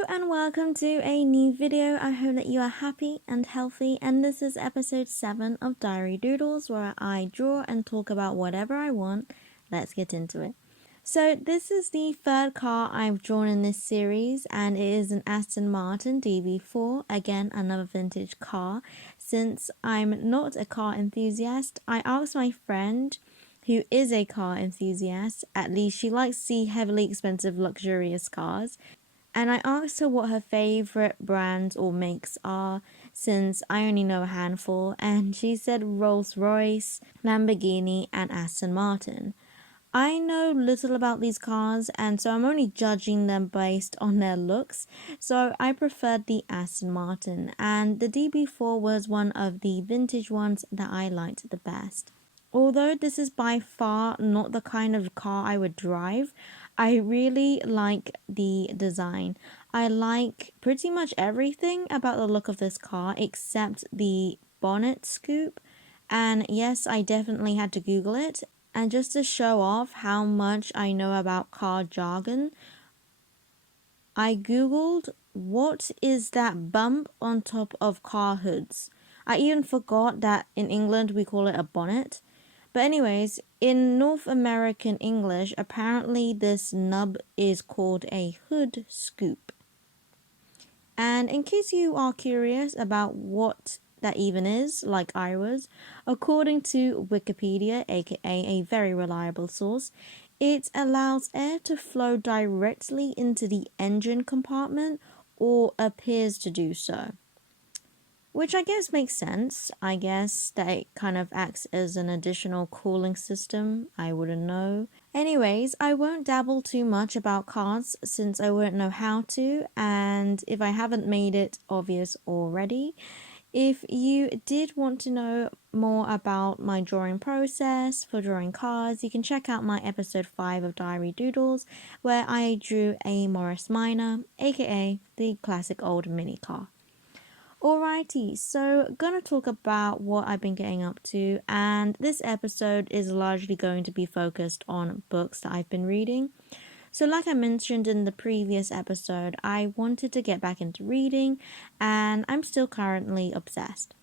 Hello and welcome to a new video. I hope that you are happy and healthy, and this is episode 7 of Diary Doodles, where I draw and talk about whatever I want. Let's get into it. So this is the third car I've drawn in this series, and it is an Aston Martin DB4, again another vintage car. Since I'm not a car enthusiast, I asked my friend, who is a car enthusiast, at least she likes to see heavily expensive luxurious cars, and I asked her what her favourite brands or makes are, since I only know a handful, and she said Rolls-Royce, Lamborghini and Aston Martin. I know little about these cars, and so I'm only judging them based on their looks, so I preferred the Aston Martin, and the DB4 was one of the vintage ones that I liked the best. Although this is by far not the kind of car I would drive, I really like the design. I like pretty much everything about the look of this car except the bonnet scoop. And yes, I definitely had to Google it. And just to show off how much I know about car jargon, I Googled what is that bump on top of car hoods. I even forgot that in England we call it a bonnet. But anyways, in North American English, apparently this nub is called a hood scoop. And in case you are curious about what that even is, like I was, according to Wikipedia, aka a very reliable source, it allows air to flow directly into the engine compartment, or appears to do so. Which I guess makes sense. I guess that it kind of acts as an additional cooling system. I wouldn't know. Anyways, I won't dabble too much about cars since I wouldn't know how to, and if I haven't made it obvious already. If you did want to know more about my drawing process for drawing cars, you can check out my episode 5 of Diary Doodles, where I drew a Morris Minor, aka the classic old mini car. Alrighty, so gonna talk about what I've been getting up to, and this episode is largely going to be focused on books that I've been reading. So like I mentioned in the previous episode, I wanted to get back into reading, and I'm still currently obsessed.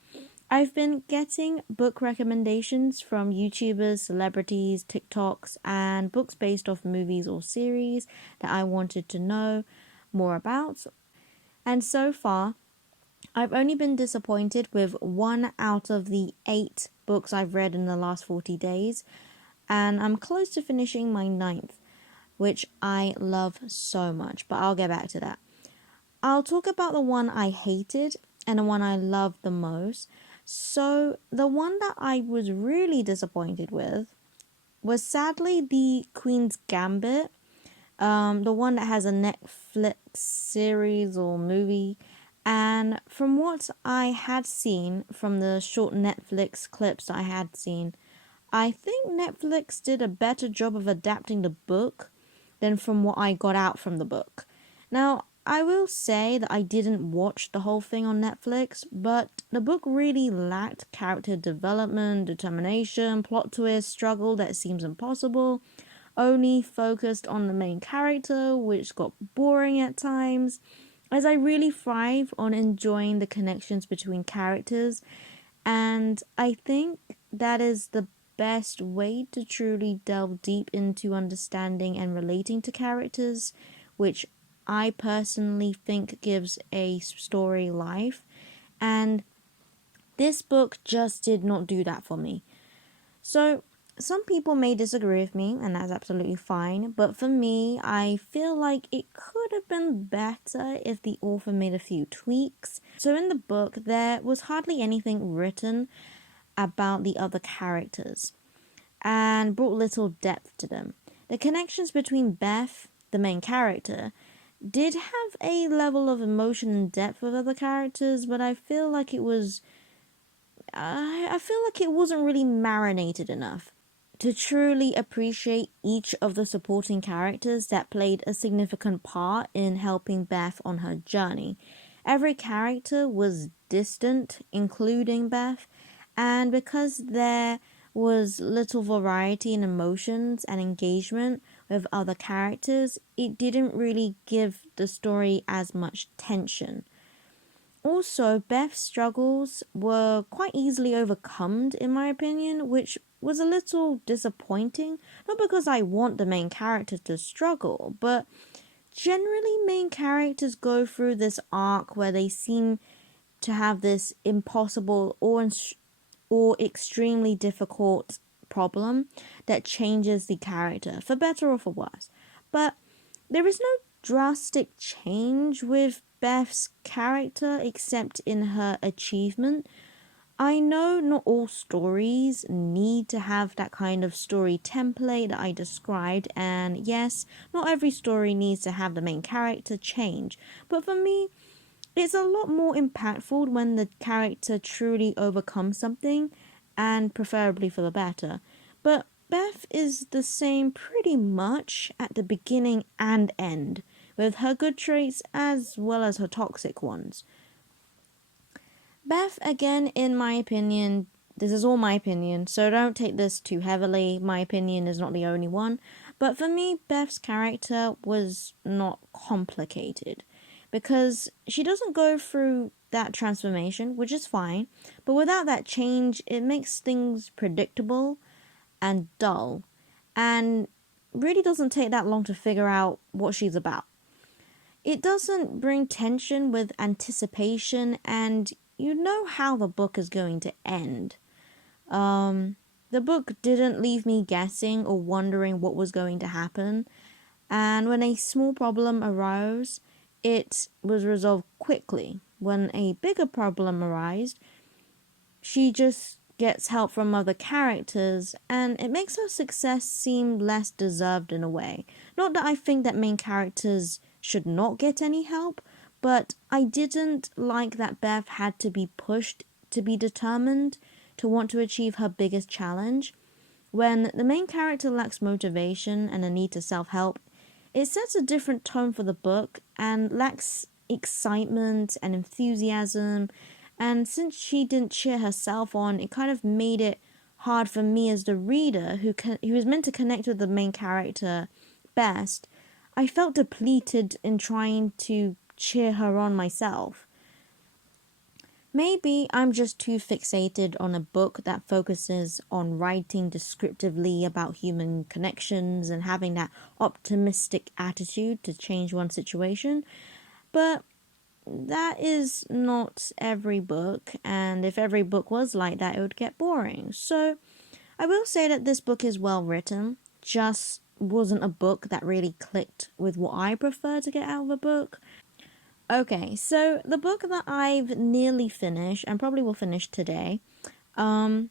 I've been getting book recommendations from YouTubers, celebrities, TikToks, and books based off movies or series that I wanted to know more about. And so far, I've only been disappointed with 1 out of the 8 books I've read in the last 40 days, and I'm close to finishing my 9th, which I love so much, but I'll get back to that. I'll talk about the one I hated and the one I loved the most. So the one that I was really disappointed with was sadly the Queen's Gambit, the one that has a Netflix series or movie. And from what I had seen from the short Netflix clips I had seen, I think Netflix did a better job of adapting the book than from what I got out from the book. Now, I will say that I didn't watch the whole thing on Netflix, but the book really lacked character development, determination, plot twist, struggle that seems impossible, only focused on the main character, which got boring at times, as I really thrive on enjoying the connections between characters, and I think that is the best way to truly delve deep into understanding and relating to characters, which I personally think gives a story life, and this book just did not do that for me. So some people may disagree with me, and that's absolutely fine, but for me, I feel like it could have been better if the author made a few tweaks. So in the book, there was hardly anything written about the other characters, and brought little depth to them. The connections between Beth, the main character, did have a level of emotion and depth with other characters, but I feel like it wasn't really marinated enough to truly appreciate each of the supporting characters that played a significant part in helping Beth on her journey. Every character was distant, including Beth, and because there was little variety in emotions and engagement with other characters, it didn't really give the story as much tension. Also, Beth's struggles were quite easily overcome, in my opinion, which was a little disappointing. Not because I want the main character to struggle, but generally, main characters go through this arc where they seem to have this impossible or extremely difficult problem that changes the character, for better or for worse. But there is no drastic change with Beth's character except in her achievement. I know not all stories need to have that kind of story template that I described, and yes, not every story needs to have the main character change, but for me, it's a lot more impactful when the character truly overcomes something, and preferably for the better. But Beth is the same pretty much at the beginning and end, with her good traits as well as her toxic ones. Beth, again, in my opinion, this is all my opinion, so don't take this too heavily. My opinion is not the only one. But for me, Beth's character was not complicated because she doesn't go through that transformation, which is fine, but without that change, it makes things predictable and dull, and really doesn't take that long to figure out what she's about. It doesn't bring tension with anticipation, and you know how the book is going to end. The book didn't leave me guessing or wondering what was going to happen, and when a small problem arose, it was resolved quickly. When a bigger problem arose, she just gets help from other characters, and it makes her success seem less deserved in a way. Not that I think that main characters should not get any help, but I didn't like that Beth had to be pushed to be determined to want to achieve her biggest challenge. When the main character lacks motivation and a need to self-help, it sets a different tone for the book and lacks excitement and enthusiasm. And since she didn't cheer herself on, it kind of made it hard for me as the reader who is meant to connect with the main character best. I felt depleted in trying to cheer her on myself. Maybe I'm just too fixated on a book that focuses on writing descriptively about human connections and having that optimistic attitude to change one situation, but that is not every book, and if every book was like that, it would get boring. So I will say that this book is well written, just wasn't a book that really clicked with what I prefer to get out of a book. Okay, so the book that I've nearly finished and probably will finish today, I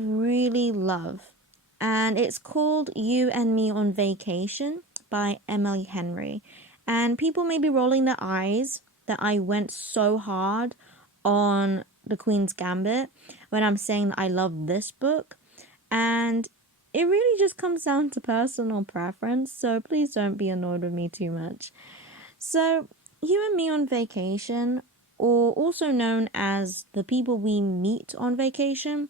really love, and it's called You and Me on Vacation by Emily Henry. And people may be rolling their eyes that I went so hard on The Queen's Gambit when I'm saying that I love this book, and it really just comes down to personal preference, so please don't be annoyed with me too much. So, You and Me on Vacation, or also known as The People We Meet on Vacation,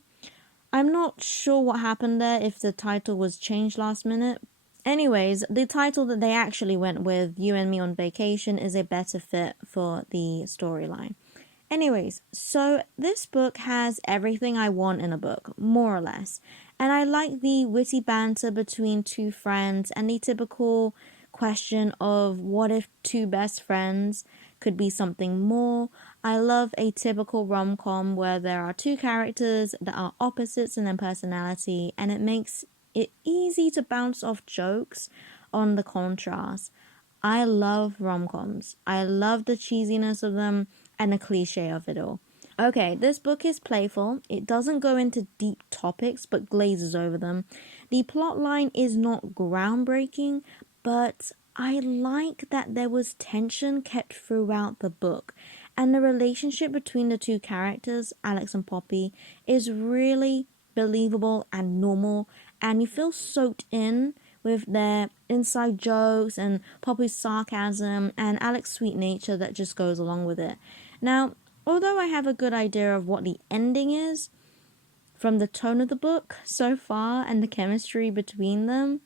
I'm not sure what happened there, if the title was changed last minute. Anyways, the title that they actually went with, You and Me on Vacation, is a better fit for the storyline. Anyways, so this book has everything I want in a book, more or less. And I like the witty banter between two friends and the typical question of what if two best friends could be something more. I love a typical rom-com where there are two characters that are opposites in their personality, and it makes it easy to bounce off jokes on the contrast. I love rom-coms. I love the cheesiness of them and the cliche of it all. Okay, this book is playful. It doesn't go into deep topics but glazes over them. The plot line is not groundbreaking, but I like that there was tension kept throughout the book. And the relationship between the two characters, Alex and Poppy, is really believable and normal. And you feel soaked in with their inside jokes and Poppy's sarcasm and Alex's sweet nature that just goes along with it. Now, although I have a good idea of what the ending is, from the tone of the book so far and the chemistry between them,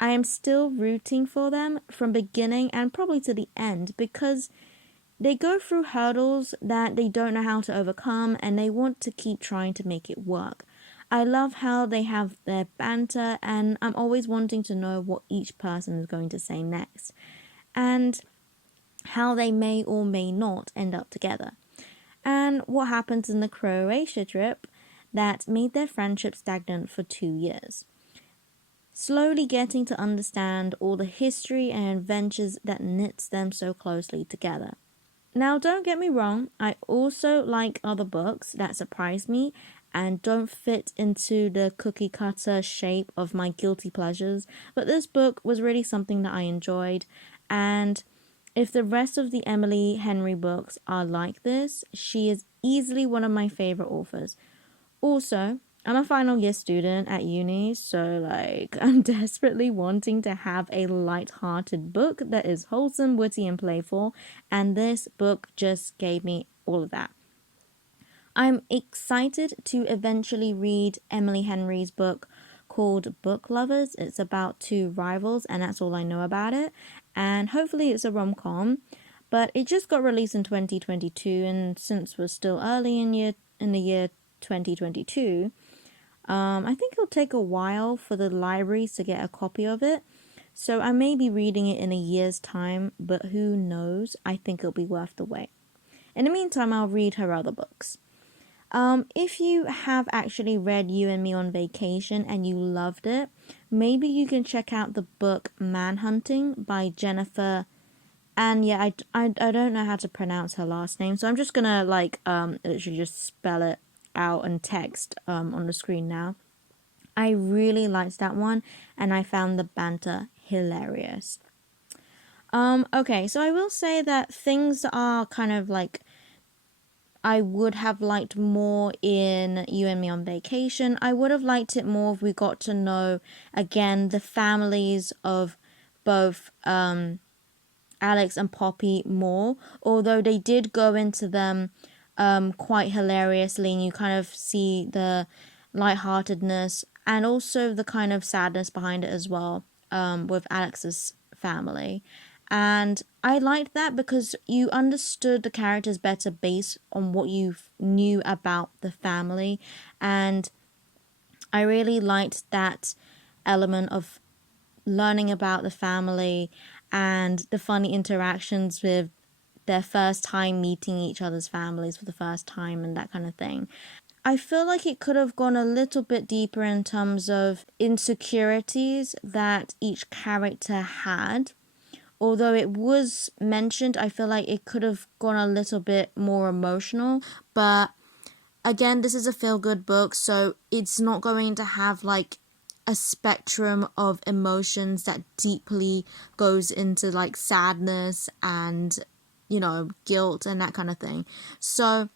I am still rooting for them from beginning and probably to the end, because they go through hurdles that they don't know how to overcome and they want to keep trying to make it work. I love how they have their banter, and I'm always wanting to know what each person is going to say next, and how they may or may not end up together, and what happens in the Croatia trip that made their friendship stagnant for 2 years. Slowly getting to understand all the history and adventures that knits them so closely together. Now, don't get me wrong, I also like other books that surprise me and don't fit into the cookie cutter shape of my guilty pleasures, but this book was really something that I enjoyed, and if the rest of the Emily Henry books are like this, she is easily one of my favorite authors. Also, I'm a final year student at uni, so I'm desperately wanting to have a light-hearted book that is wholesome, witty, and playful, and this book just gave me all of that. I'm excited to eventually read Emily Henry's book called Book Lovers. It's about two rivals, and that's all I know about it, and hopefully it's a rom-com, but it just got released in 2022, and since we're still early in the year 2022, I think it'll take a while for the libraries to get a copy of it, so I may be reading it in a year's time, but who knows? I think it'll be worth the wait. In the meantime, I'll read her other books. If you have actually read You and Me on Vacation and you loved it, maybe you can check out the book Manhunting by Jennifer. And yeah, I don't know how to pronounce her last name, so I'm just gonna literally just spell it out and text on the screen now. I really liked that one, and I found the banter hilarious. Okay, so I will say that things are kind of I would have liked more in You and Me on Vacation. I would have liked it more if we got to know, again, the families of both Alex and Poppy more, although they did go into them quite hilariously, and you kind of see the lightheartedness and also the kind of sadness behind it as well, with Alex's family. And I liked that because you understood the characters better based on what you knew about the family, and I really liked that element of learning about the family and the funny interactions with their first time meeting each other's families for the first time and that kind of thing. I feel like it could have gone a little bit deeper in terms of insecurities that each character had. Although it was mentioned, I feel like it could have gone a little bit more emotional. But again, this is a feel-good book, so it's not going to have a spectrum of emotions that deeply goes into sadness and guilt and that kind of thing. So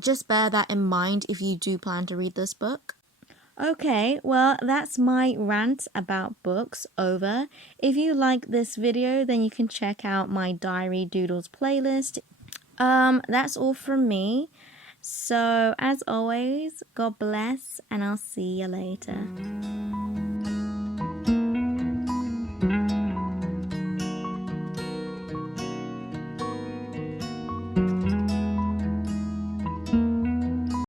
just bear that in mind if you do plan to read this book. Okay, well, that's my rant about books over. If you like this video, then you can check out my Diary Doodles playlist. That's all from me. So, as always, God bless, and I'll see you later.